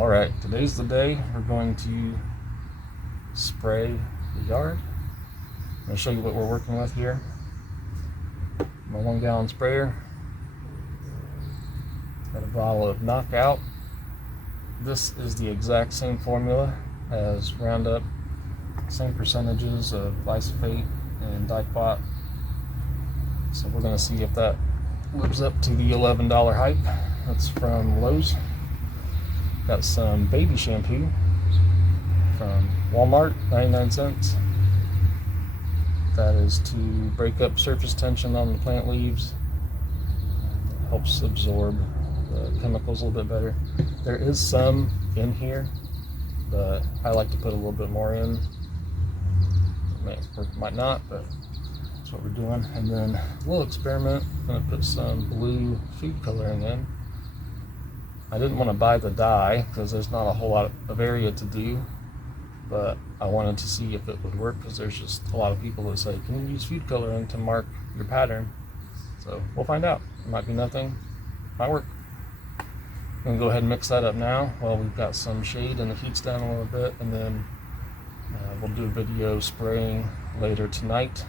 Alright, today's the day we're going to spray the yard. I'm going to show you what we're working with here. My 1 gallon sprayer. Got a bottle of Knockout. This is the exact same formula as Roundup. Same percentages of glyphosate and dicot. So we're going to see if that lives up to the $11 hype. That's from Lowe's. Got some baby shampoo from Walmart, 99 cents. That is to break up surface tension on the plant leaves. It helps absorb the chemicals a little bit better. There is some in here, but I like to put a little bit more in. It might work, might not, but that's what we're doing. And then a little experiment. I'm going to put some blue food coloring in. I didn't want to buy the dye because there's not a whole lot of area to do, but I wanted to see if it would work because there's just a lot of people that say, can you use food coloring to mark your pattern? So we'll find out. It might be nothing, might work. I'm going to go ahead and mix that up now while we've got some shade and the heat's down a little bit, and then we'll do a video spraying later tonight,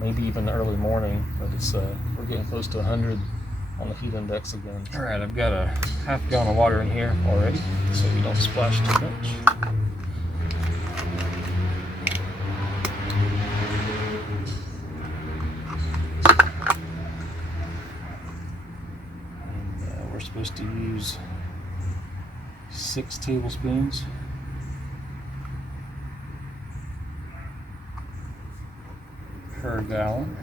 maybe even early morning, but it's we're getting close to 100 on the heat index again. Alright, I've got a half gallon of water in here already, so we don't splash too much. And we're supposed to use 6 tablespoons. Per gallon.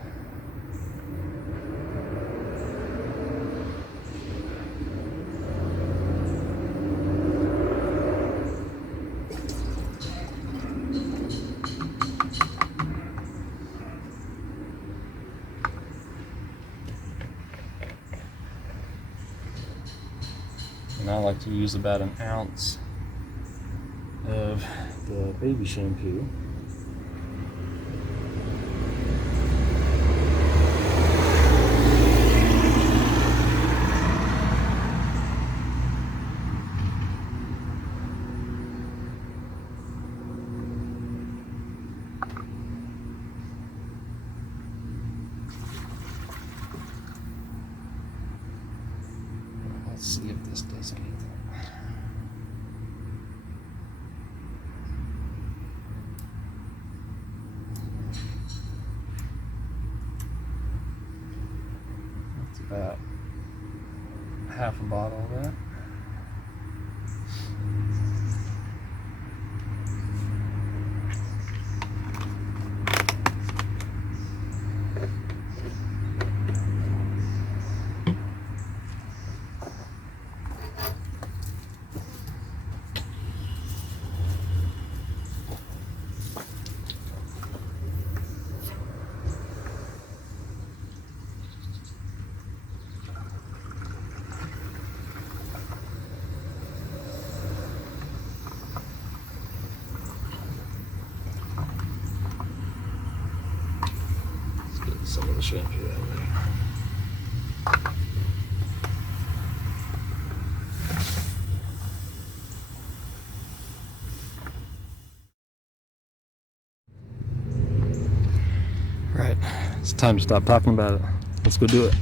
And I like to use about an ounce of the baby shampoo. Let's see if this does anything. That's about half a bottle of that. Some of the shampoo out of there. Right, it's time to stop talking about it. Let's go do it.